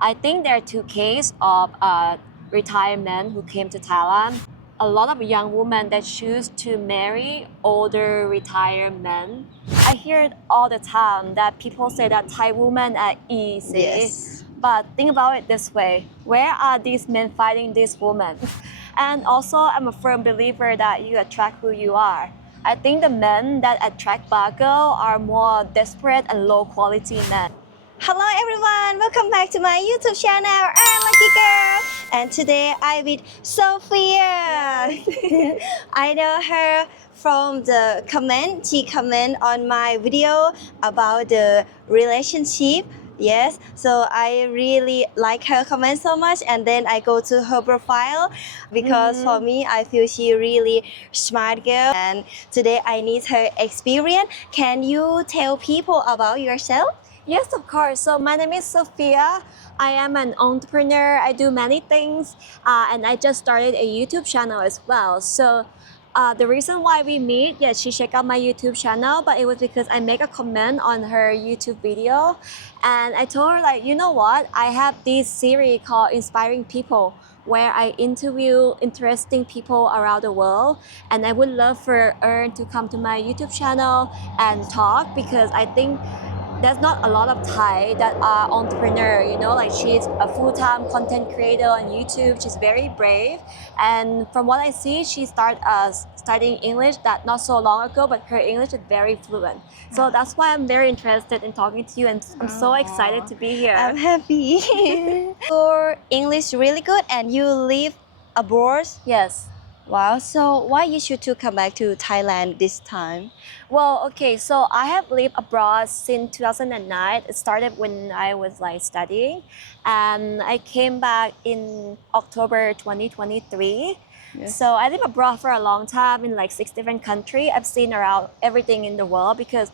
I think there are two cases of retired men who came to Thailand. A lot of young women that choose to marry older retired men. I hear it all the time that people say that Thai women are easy. Yes. But think about it this way: where are these men finding these women? And also, I'm a firm believer that you attract who you are. I think the men that attract bad girls are more desperate and low quality men. Hello everyone, welcome back to my YouTube channel, Earnluckygirl. And today I'm with Sofia. I know her from the comment. She comment on my video about the relationship. Yes, so I really like her comment so much, and then I go to her profile because for me I feel she really smart girl, and today I need her experience. Can you tell people about yourself? Yes, of course. So my name is Sofia. I am an entrepreneur. I do many things, and I just started a YouTube channel as well. So the reason why we meet, yes, she checked out my YouTube channel, but it was because I make a comment on her YouTube video, and I told her like, you know what? I have this series called Inspiring People, where I interview interesting people around the world, and I would love for Earn to come to my YouTube channel and talk because I think there's not a lot of Thai that are entrepreneur, like she's a full-time content creator on YouTube. She's very brave. And from what I see, she started studying English that not so long ago, but her English is very fluent. So that's why I'm very interested in talking to you, and I'm so excited to be here. I'm happy. Your English really good and you live abroad? Yes. Wow, so why you should to come back to Thailand this time? Well, okay, so I have lived abroad since 2009. It started when I was like studying, and I came back in October 2023. Yes. So I lived abroad for a long time in like 6 different countries. I've seen around everything in the world because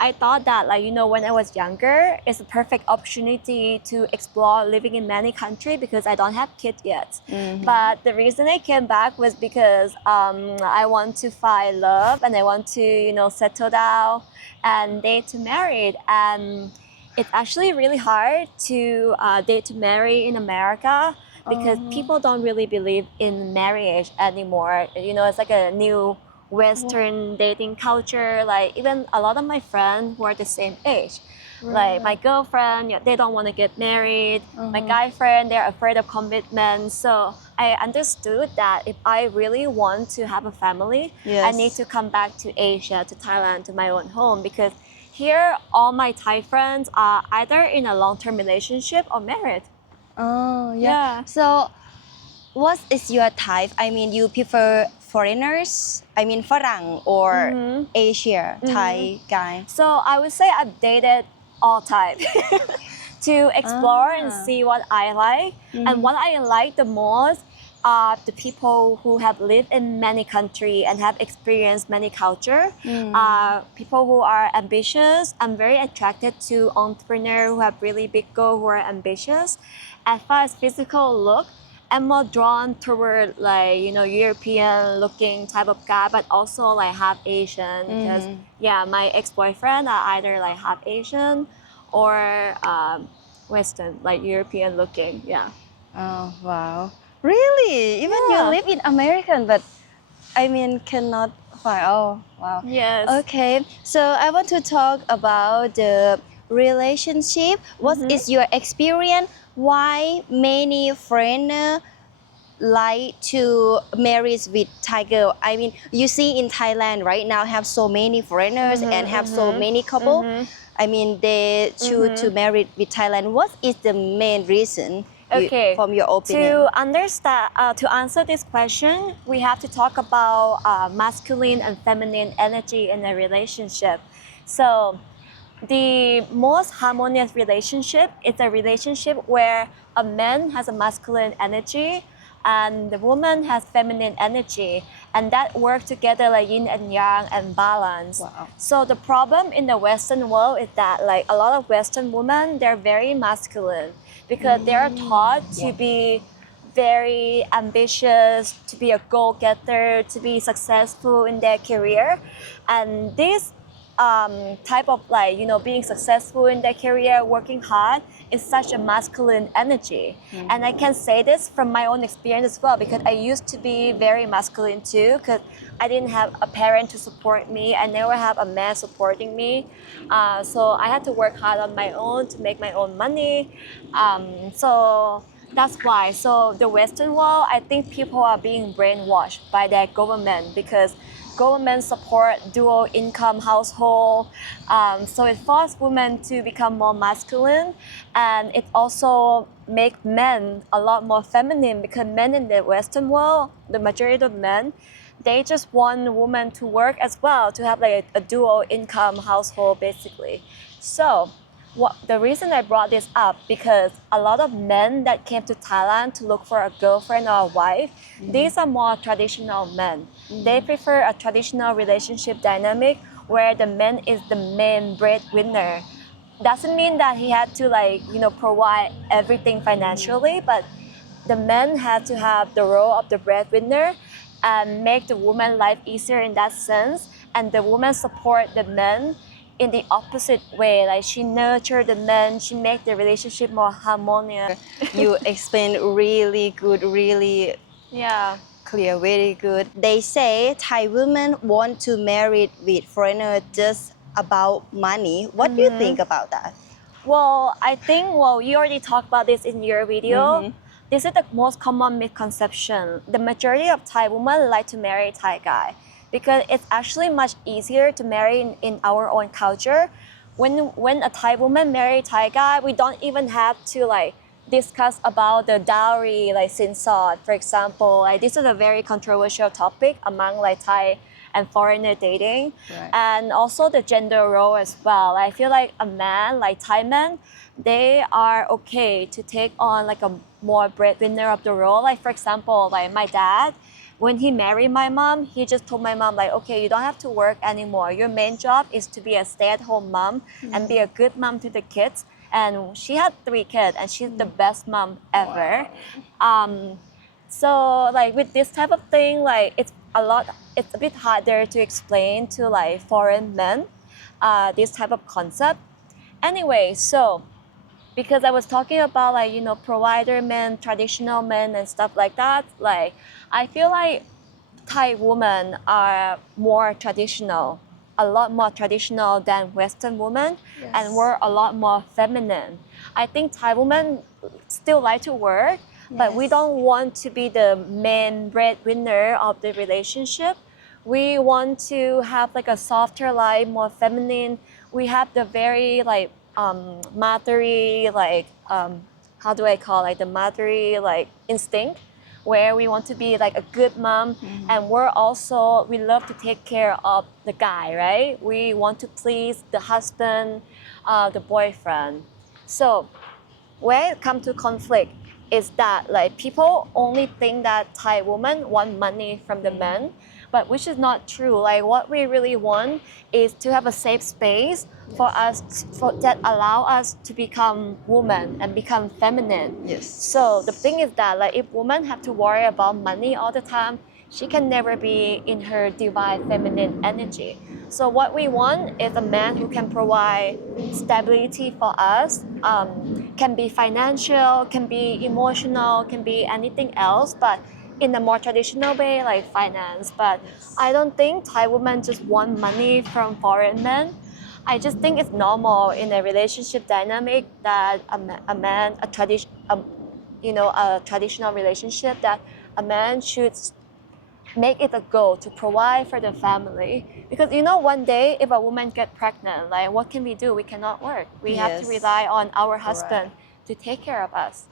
I thought that when I was younger, it's a perfect opportunity to explore living in many countries because I don't have kids yet. But the reason I came back was because I want to find love and I want to settle down and date to marry. And it's actually really hard to date to marry in America because people don't really believe in marriage anymore. It's like a new Western dating culture. Like even a lot of my friends who are the same age, like my girlfriend, they don't want to get married. My guy friend, they're afraid of commitment. So I understood that if I really want to have a family, I need to come back to Asia, to Thailand, to my own home, because here all my Thai friends are either in a long-term relationship or married. Oh, yeah. So what is your type? I mean, you prefer foreigners? I mean, Farang or Asia, Thai guy? So I would say I've dated all types to explore and see what I like. And what I like the most are the people who have lived in many countries and have experienced many cultures. People who are ambitious. I'm very attracted to entrepreneurs who have really big goals, who are ambitious. As far as physical look, I'm more drawn toward European looking type of guy, but also like half Asian because my ex-boyfriend are either like half Asian or Western, like European looking. Yeah. Oh, wow. Really? Even you live in American, but I mean, cannot find. Oh, wow. Yes. Okay, so I want to talk about the relationship. What is your experience? Why many friends like to marry with Thai girl? I mean, you see in Thailand right now have so many foreigners and have so many couple. I mean, they choose to marry with Thailand. What is the main reason? Okay. From your opinion. To understand, to answer this question, we have to talk about masculine and feminine energy in a relationship. So the most harmonious relationship is a relationship where a man has a masculine energy and the woman has feminine energy, and that work together like yin and yang and balance. Wow. So the problem in the Western world is that like a lot of Western women, they're very masculine because they are taught to be very ambitious, to be a goal-getter, to be successful in their career. And this type of like being successful in their career, working hard is such a masculine energy. And I can say this from my own experience as well, because I used to be very masculine too, because I didn't have a parent to support me. I never have a man supporting me, so I had to work hard on my own to make my own money. So that's why. So the Western world, I think people are being brainwashed by their government, because government support dual income household. So it forced women to become more masculine, and it also make men a lot more feminine, because men in the Western world, the majority of men, they just want women to work as well, to have like a dual income household basically. So the reason I brought this up, because a lot of men that came to Thailand to look for a girlfriend or a wife, these are more traditional men. They prefer a traditional relationship dynamic where the man is the main breadwinner. Doesn't mean that he had to provide everything financially, but the man had to have the role of the breadwinner and make the woman life easier in that sense, and the woman support the man in the opposite way. Like she nurtured the man, she make the relationship more harmonious. You explained really good, really Yeah. clear, very good. They say Thai women want to marry with foreigner just about money. What do you think about that? Well, I think, you already talked about this in your video. This is the most common misconception. The majority of Thai women like to marry Thai guy, because it's actually much easier to marry in our own culture. When a Thai woman marry Thai guy, we don't even have to discuss about the dowry, like sinsod, for example. Like this is a very controversial topic among Thai and foreigner dating, and also the gender role as well. I feel like a man, like Thai men, they are okay to take on a more breadwinner of the role. Like for example, like my dad, when he married my mom, he just told my mom okay, you don't have to work anymore. Your main job is to be a stay-at-home mom and be a good mom to the kids. And she had 3 kids, and she's the best mom ever. So with this type of thing, it's a bit harder to explain to foreign men, this type of concept. Anyway, so because I was talking about provider men, traditional men and stuff like that, I feel like Thai women are more traditional, a lot more traditional than Western women, and we're a lot more feminine. I think Thai women still like to work, but we don't want to be the main breadwinner of the relationship. We want to have a softer life, more feminine. We have the very motherly, how do I call the motherly instinct, where we want to be a good mom, and we love to take care of the guy, right? We want to please the husband, the boyfriend. So when it comes to conflict, is that people only think that Thai women want money from the men, but which is not true. What we really want is to have a safe space for us, that allow us to become women and become feminine. Yes. So the thing is that if women have to worry about money all the time, she can never be in her divine feminine energy. So what we want is a man who can provide stability for us, can be financial, can be emotional, can be anything else, but in a more traditional way, like finance. But I don't think Thai women just want money from foreign men. I just think it's normal in a relationship dynamic that a traditional relationship, that a man should make it a goal to provide for the family. Because one day if a woman get pregnant, what can we do? We cannot work. We have to rely on our husband to take care of us.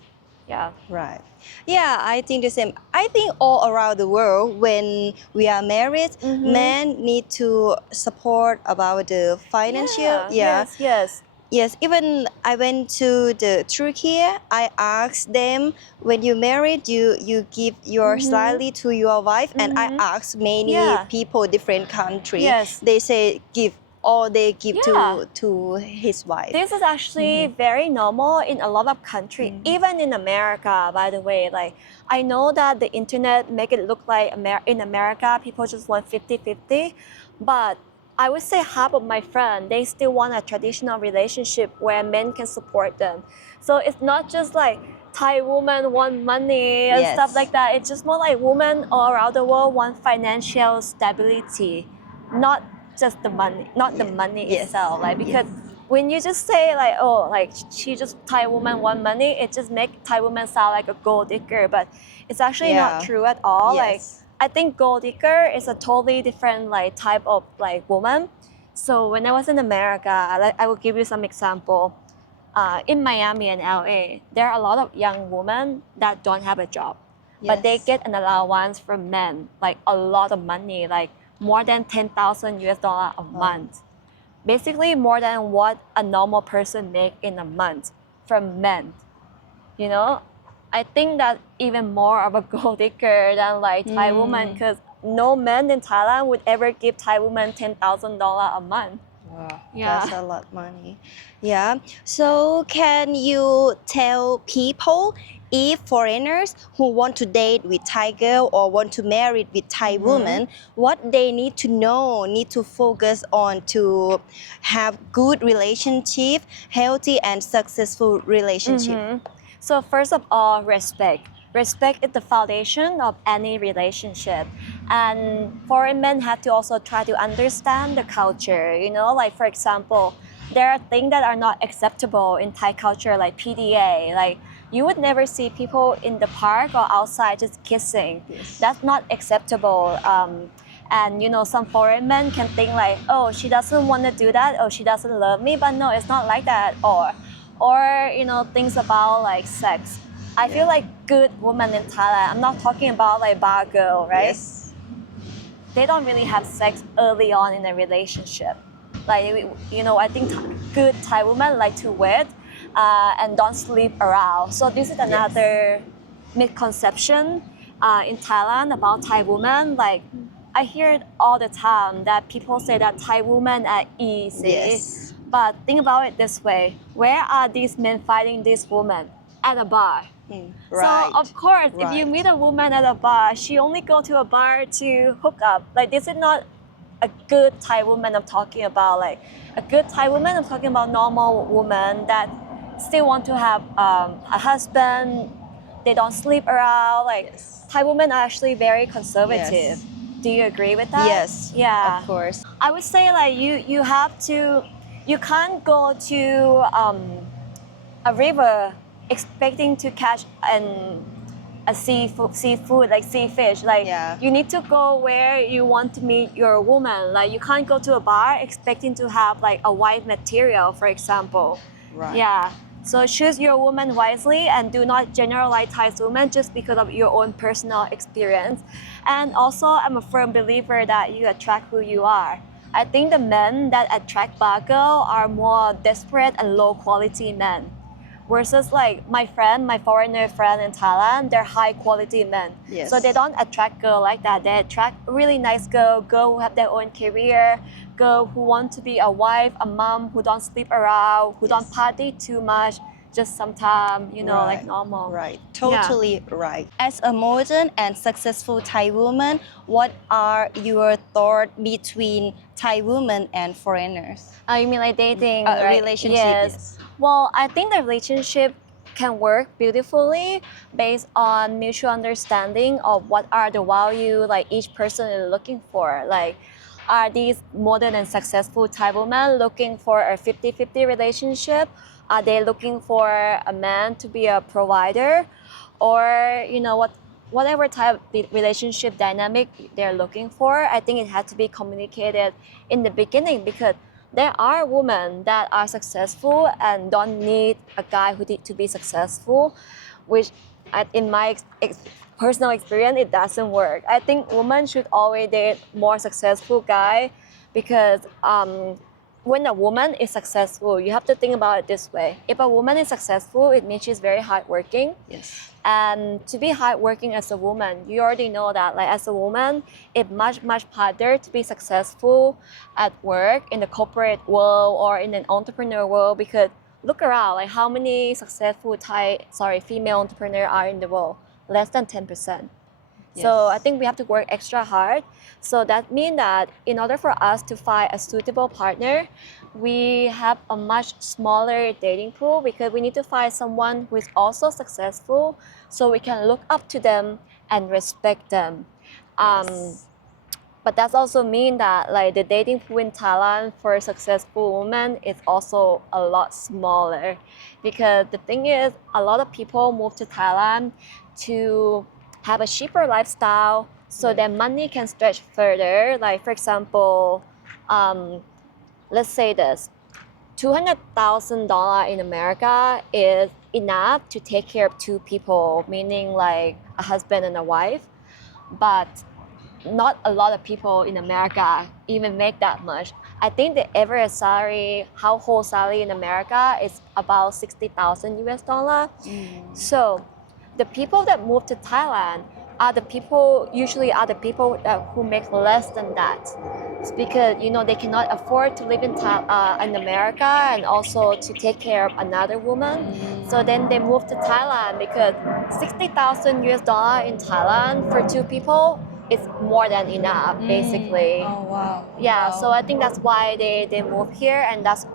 Yeah. Right. Yeah, I think the same. I think all around the world, when we are married, men need to support about the financial. Yes, even I went to the Turkey, I asked them, when you married, you give your salary to your wife, and I asked many people, different countries, they say give, or they give to his wife. This is actually very normal in a lot of countries, even in America, by the way. I know that the internet make it look like in America, people just want 50-50, but I would say half of my friends, they still want a traditional relationship where men can support them. So it's not just like Thai women want money and Yes. stuff like that. It's just more like women all around the world want financial stability, not just the money, not the money Yes. itself. Like because Yes. when you just say like, oh, like she just Thai woman want money, it just makes Thai woman sound like a gold digger. But it's actually not Yeah. true at all. Like Yes. I think gold digger is a totally different like type of like woman. So when I was in America, I will give you some example. In Miami and LA, there are a lot of young women that don't have a job, but they Yes. get an allowance from men, like a lot of money, like more than 10,000 US dollar a month. Basically more than what a normal person make in a month from men. You know, I think that even more of a gold digger than like Thai woman because no man in Thailand would ever give Thai woman $10,000 a month. Wow, Yeah. that's a lot of money. Yeah. So can you tell people if foreigners who want to date with Thai girl or want to marry with Thai woman, what they need to know, need to focus on to have good relationship, healthy and successful relationship? So first of all, respect. Respect is the foundation of any relationship. And foreign men have to also try to understand the culture. You know, like for example, there are things that are not acceptable in Thai culture, like PDA. Like you would never see people in the park or outside just kissing. Yes. That's not acceptable. And you know, some foreign men can think like, oh, she doesn't want to do that. Oh, she doesn't love me. But no, it's not like that. Or you know, things about like sex. I feel like good women in Thailand, I'm not talking about like bar girl, right? Yes. They don't really have sex early on in a relationship. Like, you know, I think good Thai women like to wait and don't sleep around. So this is another misconception in Thailand about Thai women. Like, I hear it all the time that people say that Thai women are easy. Yes. But think about it this way: where are these men finding these women? At a bar. Right. So of course, if you Right. meet a woman at a bar, she only go to a bar to hook up. Like this is not a good Thai woman I'm talking about. Like a good Thai woman, I'm talking about normal woman that still want to have a husband. They don't sleep around. Like Thai women are actually very conservative. Yes. Do you agree with that? Yes. Yeah. Of course. I would say like you have to, you can't go to a river expecting to catch a seafood like sea fish. Like you need to go where you want to meet your woman. Like you can't go to a bar expecting to have like a white material, for example. Right. Yeah. So choose your woman wisely and do not generalize women just because of your own personal experience. And also, I'm a firm believer that you attract who you are. I think the men that attract bar girl are more desperate and low quality men. Versus like my friend, my foreigner friend in Thailand, they're high quality men. Yes. So they don't attract girl like that. They attract really nice girl who have their own career, girl who want to be a wife, a mom, who don't sleep around, who don't party too much, just sometimes, you know, like normal. Right. Totally right. As a modern and successful Thai woman, what are your thoughts between Thai women and foreigners? You mean like dating, right? Relationship, Yes. Well, I think the relationship can work beautifully based on mutual understanding of what are the value like each person is looking for. Like, are these modern and successful Thai women looking for a 50-50 relationship? Are they looking for a man to be a provider? Or, you know, whatever type of relationship dynamic they're looking for, I think it has to be communicated in the beginning because there are women that are successful and don't need a guy who need to be successful, which in my personal experience, it doesn't work. I think women should always date more successful guy because when a woman is successful, you have to think about it this way. If a woman is successful, it means she's very hardworking. Yes. And to be hardworking as a woman, you already know that like as a woman, it's much harder to be successful at work in the corporate world or in an entrepreneur world because look around, like how many successful female entrepreneurs are in the world? Less than 10%. So I Yes. think we have to work extra hard. So that means that in order for us to find a suitable partner, we have a much smaller dating pool because we need to find someone who is also successful so we can look up to them and respect them. Yes. But that's also mean that like the dating pool in Thailand for successful women is also a lot smaller, because the thing is a lot of people move to Thailand to have a cheaper lifestyle so Yeah. their money can stretch further. Like for example, um, let's say this, $200,000 in America is enough to take care of two people, meaning like a husband and a wife. But not a lot of people in America even make that much. I think the average salary, household salary in America is about 60,000 US dollar. So the people that move to Thailand are the people, usually are the people who make less than that. It's because they cannot afford to live in America and also to take care of another woman. So then they move to Thailand because 60,000 US dollar in Thailand for two people is more than enough, basically. Oh wow. Yeah, so Wow. I think that's why they move here, and that's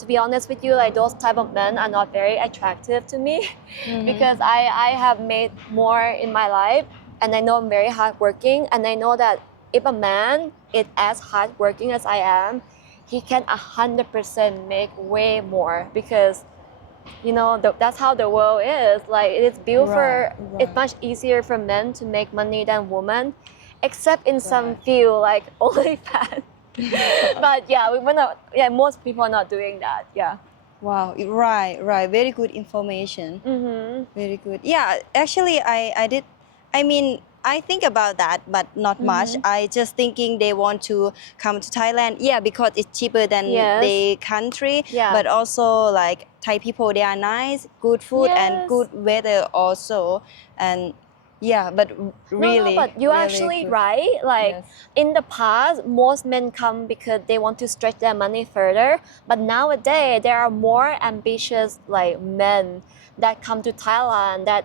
to be honest with you, like those type of men are not very attractive to me because I have made more in my life, and I know I'm very hardworking, and I know that if a man is as hardworking as I am, he can 100% make way more because that's how the world is. Like it's built for it's much easier for men to make money than women, except in some Right. field like OnlyFans. But yeah, most people are not doing that. Yeah. Wow, right, right. Very good information. Very good. Yeah, actually, I did. I mean, I think about that, but not much. I just thinking they want to come to Thailand. Yeah, because it's cheaper than Yes. the country. Yeah. But also, like Thai people, they are nice, good food, and Yes. good weather also. And yeah, but really, No, but you're really actually good. right. Like Yes. in the past, most men come because they want to stretch their money further. But nowadays, there are more ambitious like men that come to Thailand that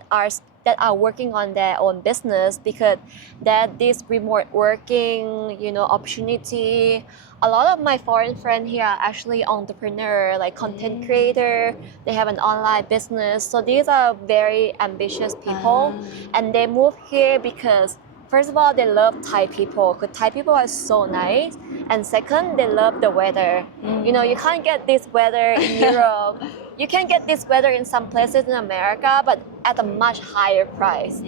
are working on their own business because that this remote working, opportunity. A lot of my foreign friends here are actually entrepreneur, like content creator. They have an online business. So these are very ambitious people, and they move here because first of all, they love Thai people because Thai people are so nice, and second, they love the weather. You can't get this weather in Europe. You can get this weather in some places in America, but at a much higher price.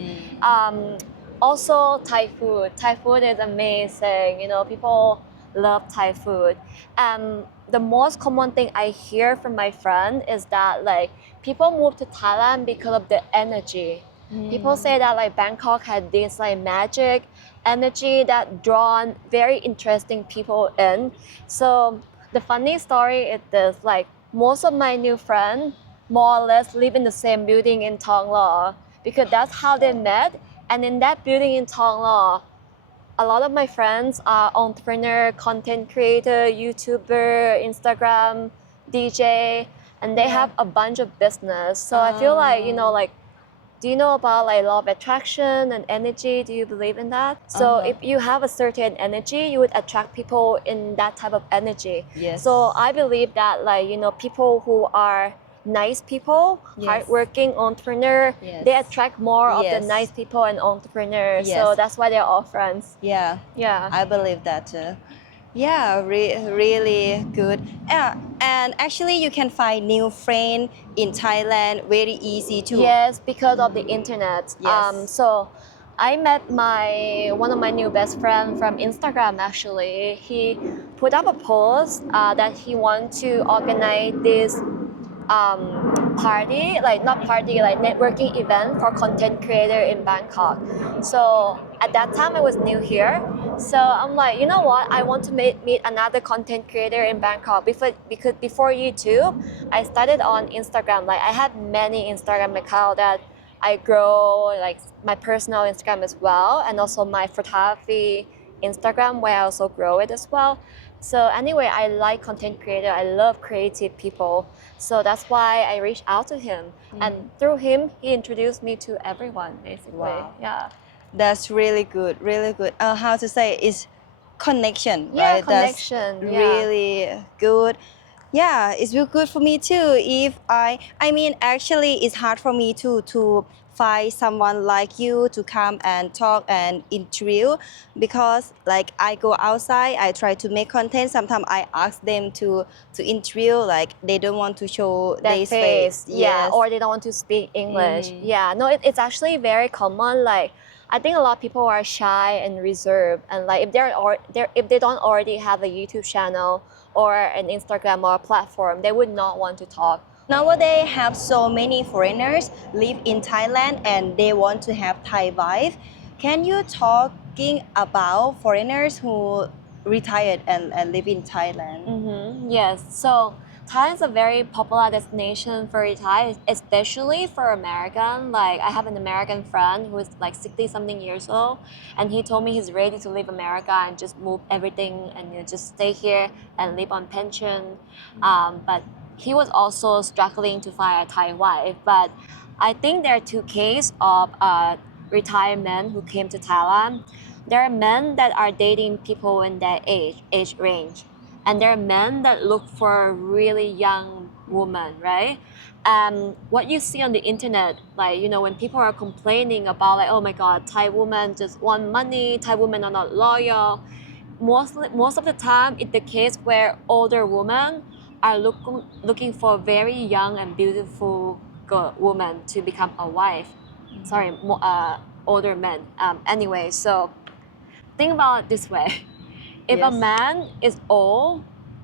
Also, Thai food. Thai food is amazing. People love Thai food. The most common thing I hear from my friend is that like people move to Thailand because of the energy. People say that like Bangkok had this like magic energy that drawn very interesting people in. So the funny story is this, like most of my new friends more or less live in the same building in Thong Lo because that's how they met. And in that building in Thong Lo, a lot of my friends are entrepreneur, content creator, YouTuber, Instagram, DJ, and they have a bunch of business. So I feel like, like, do you know about like law of attraction and energy? Do you believe in that? So if you have a certain energy, you would attract people in that type of energy. Yes. So I believe that like, people who are nice people, hardworking entrepreneur, they attract more of the nice people and entrepreneurs. So Yes. that's why they're all friends. Yeah. Yeah. I believe that too. Yeah, really good. Yeah, and actually you can find new friend in Thailand very easy too. Yes, because of the internet. Yes. So I met one of my new best friend from Instagram actually. He put up a post that he want to organize this party, like not party, like networking event for content creator in Bangkok. So at that time I was new here. So I'm like, you know what? I want to meet another content creator in Bangkok because before YouTube, I started on Instagram. Like I had many Instagram accounts that I grow, like my personal Instagram as well, and also my photography Instagram where I also grow it as well. So anyway, I like content creator. I love creative people. So that's why I reached out to him. And through him, he introduced me to everyone, basically. Wow. Yeah. That's really good, really good. How to say it's connection, Yeah, right? connection. That's Yeah. really good. Yeah, it's real good for me too. If I mean, actually, it's hard for me to find someone like you to come and talk and interview because like I go outside, I try to make content. Sometimes I ask them to interview, like they don't want to show Their their face, yeah, Yes. or they don't want to speak English. Yeah, no, it's actually very common. Like, I think a lot of people are shy and reserved, and like if they don't already have a YouTube channel or an Instagram or a platform, they would not want to talk. Nowadays, have so many foreigners live in Thailand and they want to have Thai wife. Can you talking about foreigners who retired and live in Thailand? Yes, so Thailand is a very popular destination for retire, especially for American. Like, I have an American friend who is like 60 something years old, and he told me he's ready to leave America and just move everything and just stay here and live on pension. But he was also struggling to find a Thai wife. But I think there are two cases of retired men who came to Thailand. There are men that are dating people in their age range, and there are men that look for a really young woman, right? What you see on the internet, like, when people are complaining about, like, oh my god, Thai women just want money, Thai women are not loyal. Most of the time, it's the case where older women are looking for a very young and beautiful woman to become a wife. Sorry, older men. Anyway, so think about it this way. If a Yes. man is old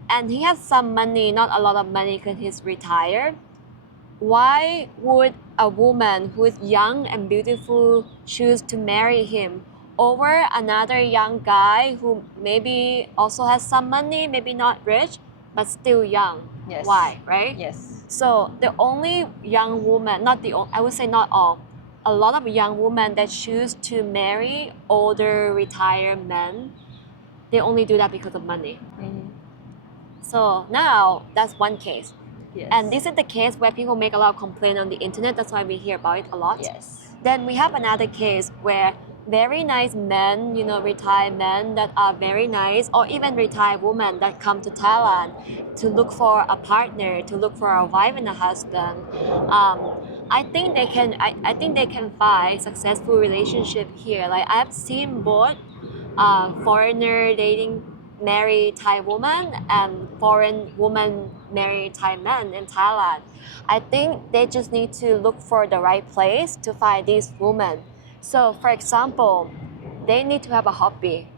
and he has some money, not a lot of money because he's retired, why would a woman who is young and beautiful choose to marry him over another young guy who maybe also has some money, maybe not rich, but still young? Yes. Why, right? Yes. So the only young woman, not the I would say not all, a lot of young women that choose to marry older retired men, they only do that because of money. So now that's one case. Yes. And this is the case where people make a lot of complaint on the internet. That's why we hear about it a lot. Yes. Then we have another case where very nice men, retired men that are very nice, or even retired women that come to Thailand to look for a partner, to look for a wife and a husband. I think they can. I think they can find successful relationship here. Like, I've seen both foreigner dating marry Thai woman and foreign woman marry Thai men in Thailand. I think they just need to look for the right place to find these women. So, for example, they need to have a hobby.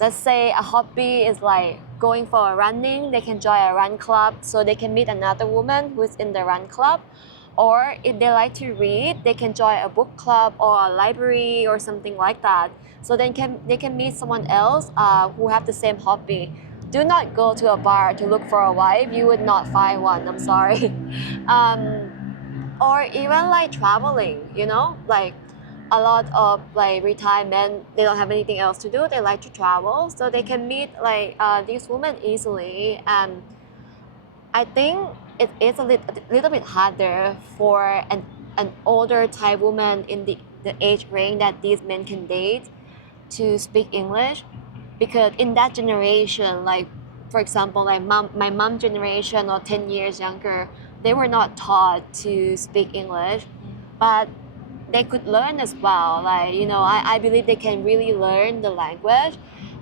Let's say a hobby is like going for a running, they can join a run club so they can meet another woman who's in the run club. Or if they like to read, they can join a book club or a library or something like that. So they can meet someone else who have the same hobby. Do not go to a bar to look for a wife. You would not find one. I'm sorry. Or even like traveling. Like a lot of like retired men, they don't have anything else to do. They like to travel, so they can meet like these women easily. And I think it is a little bit harder for an older Thai woman in the age range that these men can date to speak English, because in that generation, like for example, like my mom generation or 10 years younger, they were not taught to speak English, but they could learn as well. Like, I believe they can really learn the language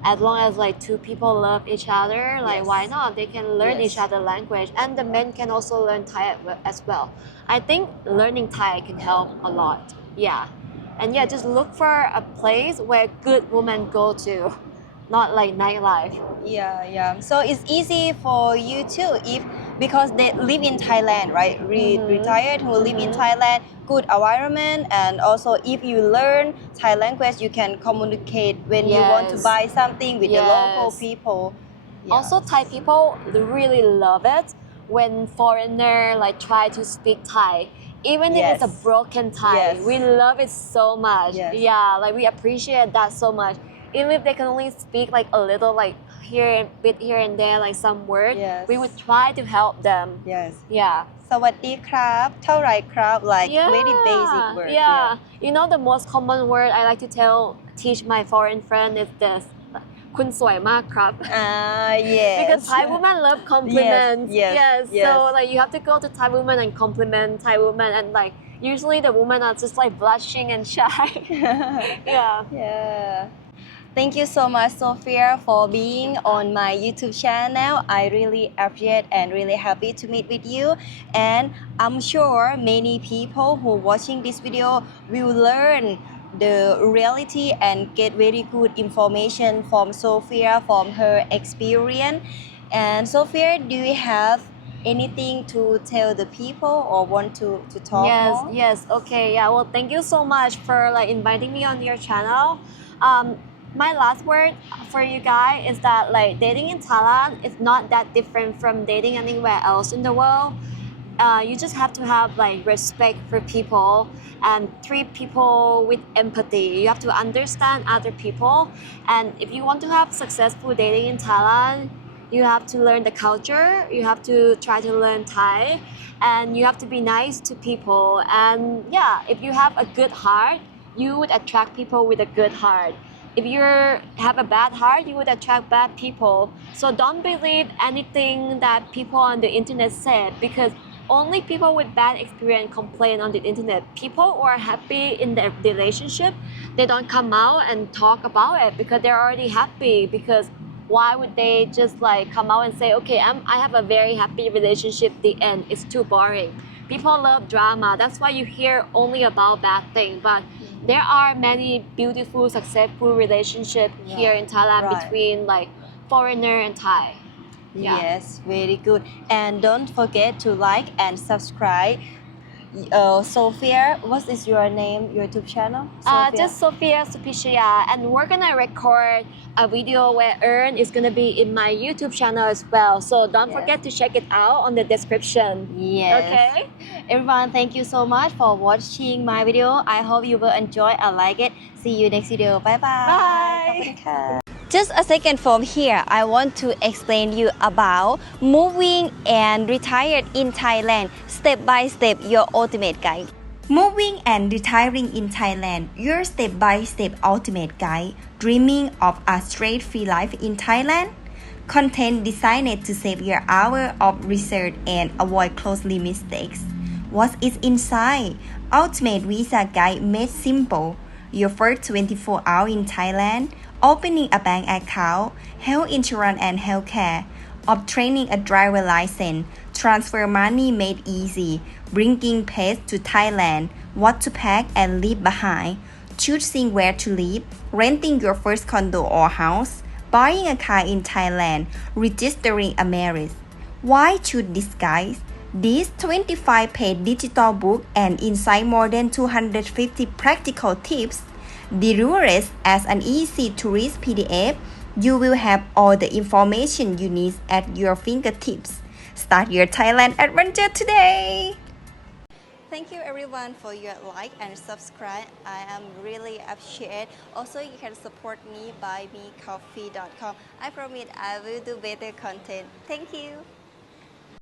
as long as like two people love each other. Like, Yes. why not? They can learn Yes. each other language, and the men can also learn Thai as well. I think learning Thai can help a lot. Yeah. And yeah, just look for a place where good women go to, not like nightlife. Yeah. So it's easy for you too, if because they live in Thailand, right? Retired who live in Thailand, good environment, and also if you learn Thai language, you can communicate when you want to Yes. buy something with the local Yes. people. Yeah. Also, Thai people really love it when foreigner like try to speak Thai, even if it's a Yes. broken Thai. Yes. We love it so much. Yes. Yeah, like we appreciate that so much. Even if they can only speak like a little, like bit here and there, like some word, Yes. we would try to help them. Yes. Yeah. สวัสดีครับเท่าไหร่ครับ like Yeah. very basic word. Yeah. You know the most common word I like to teach my foreign friend is this. คุณสวยมากครับ Yes. Because Thai women love compliments. Yes. So like you have to go to Thai women and compliment Thai women, and like usually the women are just like blushing and shy. Yeah. Thank you so much, Sophia, for being on my YouTube channel. I really appreciate and really happy to meet with you. And I'm sure many people who watching this video will learn the reality and get very good information from Sophia, from her experience. And Sophia, do you have anything to tell the people or want to talk more? Yes. Okay. Yeah. Well, thank you so much for like inviting me on your channel. My last word for you guys is that like dating in Thailand is not that different from dating anywhere else in the world. You just have to have like respect for people and treat people with empathy. You have to understand other people, and if you want to have successful dating in Thailand, you have to learn the culture. You have to try to learn Thai, and you have to be nice to people. And yeah, if you have a good heart, you would attract people with a good heart. If you have a bad heart, you would attract bad people. So don't believe anything that people on the internet said, because only people with bad experience complain on the internet. People who are happy in their relationship, they don't come out and talk about it because they're already happy. Because why would they just like come out and say, okay, I have a very happy relationship, the end, it's too boring. People love drama. That's why you hear only about bad things. But there are many beautiful, successful relationships here in Thailand between like foreigner and Thai. Yes, very good. And don't forget to like and subscribe. Sophia, what is your name, YouTube channel? Sophia? Just Sofia Supishaya, and we're gonna record a video where Earn is gonna be in my YouTube channel as well. So don't forget to check it out on the description. Yes. Okay. Everyone, thank you so much for watching my video. I hope you will enjoy and like it. See you next video. Bye bye. Bye. Just a second from here, I want to explain you about moving and retired in Thailand, step by step, your ultimate guide. Moving and retiring in Thailand, your step-by-step ultimate guide. Dreaming of a stress-free life in Thailand? Content designed to save your hour of research and avoid costly mistakes. What is inside? Ultimate Visa Guide made simple. Your first 24 hours in Thailand, opening a bank account, health insurance and healthcare, obtaining a driver license, transfer money made easy, bringing pets to Thailand, what to pack and leave behind, choosing where to live, renting your first condo or house, buying a car in Thailand, registering a marriage. Why choose this guide? This 25-page digital book and inside more than 250 practical tips. Delivered as an easy-to-read PDF, you will have all the information you need at your fingertips. Start your Thailand adventure today! Thank you everyone for your like and subscribe. I am really appreciate. Also, you can support me by buymeacoffee.com. I promise I will do better content. Thank you.